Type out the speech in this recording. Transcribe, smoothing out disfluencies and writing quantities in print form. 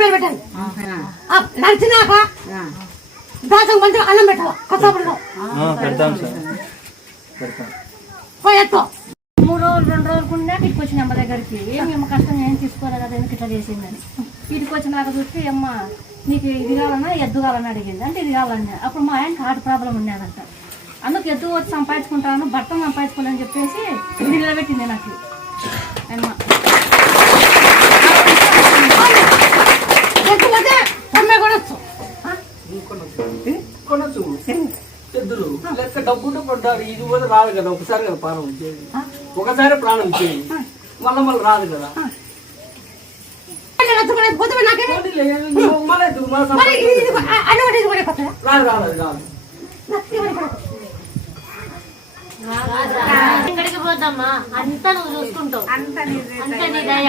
పేరు పెట్టాను. నడిచినాక దాసం కొంచెం అన్నం పెట్టాలి. కొత్తప్పుడు ఎత్తో 3 రోజులు 2 రోజులు ఉన్నాక ఇటుకు వచ్చిన అమ్మ దగ్గరికి ఏమి కష్టం ఏం తీసుకోలేదు కదా ఎందుకు ఇట్లా చేసిందని. ఇటుకు వచ్చినాక చూస్తే అమ్మ నీకు ఇది కావాలన్నా ఎద్దు కావాలని అడిగింది. అంటే ఇది కావాలన్నా అప్పుడు మా ఆయనకి హార్ట్ ప్రాబ్లం ఉండేదంట. అందుకు ఎద్దు వచ్చి సంపాదించుకుంటాను బట్టలు సంపాదించుకోవాలని చెప్పేసి నిలబెట్టింది నాకు అమ్మ. ఎద్దులు లెక్క డబ్బుంటే పడ్డారు. ఇది కూడా రాదు కదా, ఒకసారి కదా ప్రాణం ఇచ్చేది. ఒకసారి ప్రాణం ఇచ్చేది మళ్ళీ రాదు కదా. ఎక్కడికి పోతామా అంతా నువ్వు చూసుకుంటావు, అంత నీ దయ.